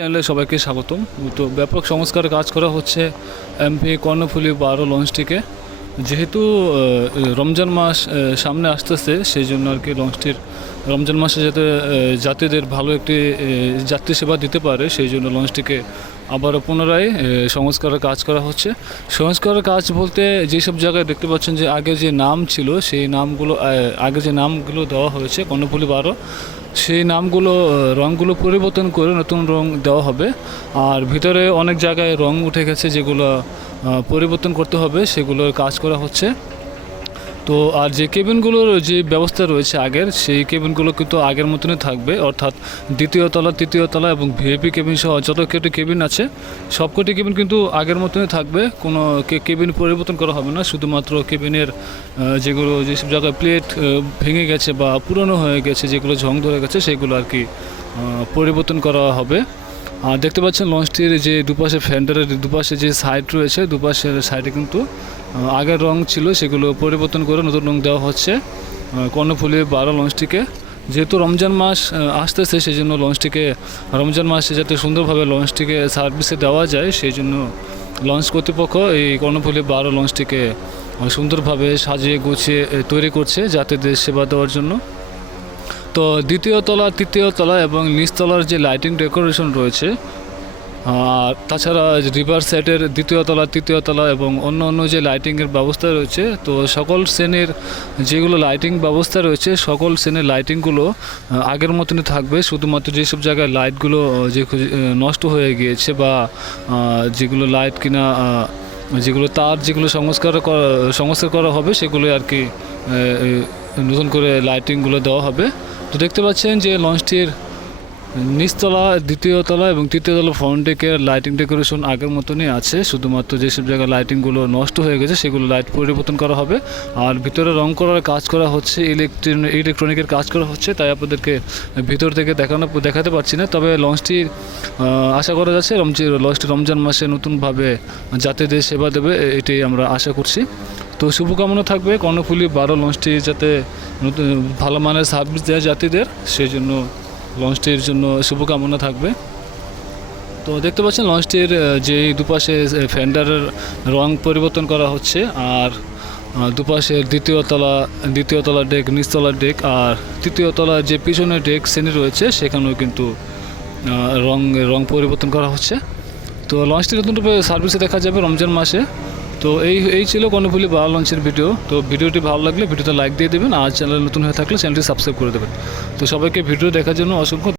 চ্যানেলে সবাইকে স্বাগতম। তো ব্যাপক সংস্কার কাজ করা হচ্ছে এমপি কর্ণফুলি বারো লঞ্চটিকে। যেহেতু রমজান মাস সামনে আসতেছে সেই জন্য আর কি লঞ্চটির, রমজান মাসে যাতে যাত্রীদের ভালো একটি যাত্রী সেবা দিতে পারে সেই জন্য লঞ্চটিকে আবারও পুনরায় সংস্কারের কাজ করা হচ্ছে। সংস্কারের কাজ বলতে যেসব জায়গায় দেখতে পাচ্ছেন যে আগে যে নাম ছিল, সেই নামগুলো আগে যে নামগুলো দেওয়া হয়েছে কর্ণফুলি বারো সেই নামগুলো রঙগুলো পরিবর্তন করে নতুন রং দেওয়া হবে। আর ভিতরে অনেক জায়গায় রং উঠে গেছে যেগুলো পরিবর্তন করতে হবে, সেগুলোর কাজ করা হচ্ছে। তো আর যে কেবিনগুলোর যে ব্যবস্থা রয়েছে আগের, সেই কেবিনগুলো কিন্তু আগের মতনই থাকবে। অর্থাৎ দ্বিতীয় তলা, তৃতীয় তলা এবং ভিআইপি কেবিন সহ যত কটি কেবিন আছে, সবকটি কেবিন কিন্তু আগের মতনই থাকবে। কোনো কেবিন পরিবর্তন করা হবে না। শুধুমাত্র কেবিনের যেগুলো যেসব জায়গায় প্লেট ভেঙে গেছে বা পুরনো হয়ে গেছে, যেগুলো ঝং ধরে গেছে, সেগুলো আর কি পরিবর্তন করা হবে। আর দেখতে পাচ্ছেন লঞ্চটির যে দুপাশে ফ্যান্ডারের দুপাশে যে সাইড রয়েছে দুপাশের সাইডে কিন্তু আগের রং ছিল, সেগুলো পরিবর্তন করে নতুন রং দেওয়া হচ্ছে। কর্ণফুলি বারো লঞ্চটিকে যেহেতু রমজান মাস আসতেছে সেই জন্য লঞ্চটিকে রমজান মাসে যাতে সুন্দরভাবে লঞ্চটিকে সার্ভিসে দেওয়া যায় সেই জন্য লঞ্চ কর্তৃপক্ষ এই কর্ণফুলি বারো লঞ্চটিকে সুন্দরভাবে সাজিয়ে গুছিয়ে তৈরি করছে যাতে দেশ সেবা দেওয়ার জন্য। তো দ্বিতীয় তলা, তৃতীয় তলা এবং নিচতলার যে লাইটিং ডেকোরেশন রয়েছে, আর তাছাড়া রিভার সাইডের দ্বিতীয় তলা, তৃতীয় তলা এবং অন্য অন্য যে লাইটিংয়ের ব্যবস্থা রয়েছে, তো সকল শ্রেণির যেগুলো লাইটিং ব্যবস্থা রয়েছে, সকল শ্রেণির লাইটিংগুলো আগের মতনই থাকবে। শুধুমাত্র যেসব জায়গায় লাইটগুলো যে নষ্ট হয়ে গিয়েছে বা যেগুলো লাইট কিনা যেগুলো তার যেগুলো সংস্কার করা সংস্কার করা হবে সেগুলো আর কি নতুন করে লাইটিংগুলো দেওয়া হবে। তো দেখতে পাচ্ছেন যে লঞ্চটির নিচতলা দ্বিতীয় তলা এবং তৃতীয় তলা ফ্রন্ট ডেকের লাইটিং ডেকোরেশন আগের মতনই আছে। শুধুমাত্র যেসব জায়গায় লাইটিংগুলো নষ্ট হয়ে গেছে, সেগুলো লাইট পরিবর্তন করা হবে। আর ভিতরে রং করার কাজ করা হচ্ছে ইলেকট্রনিক ইলেকট্রনিকের কাজ করা হচ্ছে, তাই আপনাদেরকে ভিতর থেকে দেখানো, দেখাতে পারছি না। তবে লঞ্চটি আশা করা যাচ্ছে রমজি, লঞ্চটি রমজান মাসে নতুনভাবে যাত্রীদের সেবা দেবে এটি আমরা আশা করছি। তো শুভকামনা থাকবে কর্ণফুলি বারো লঞ্চটি যাতে নতুন ভালো মানের সার্ভিস দেয় যাত্রীদের সেই জন্য লঞ্চটির জন্য শুভকামনা থাকবে। তো দেখতে পাচ্ছেন লঞ্চটির যে দুপাশে ফেন্ডারের রং পরিবর্তন করা হচ্ছে আর আহ, দুপাশে দ্বিতীয় তলা দ্বিতীয় তলা ডেক নিচতলা ডেক আর তৃতীয় তলা যে পিছনের ডেক শ্রেণি রয়েছে সেখানেও কিন্তু রং রং পরিবর্তন করা হচ্ছে। তো লঞ্চটি নতুনভাবে সার্ভিসে দেখা যাবে রমজান মাসে। তো এই এই ছিল কর্ণফুলি বা লঞ্চের ভিডিও। তো ভিডিওটি ভালো লাগলে ভিডিওতে লাইক দিয়ে দেবেন আর চ্যানেল নতুন হয়ে থাকলে চ্যানেলটি সাবস্ক্রাইব করে দেবেন। তো সবাইকে ভিডিও দেখার জন্য অসংখ্য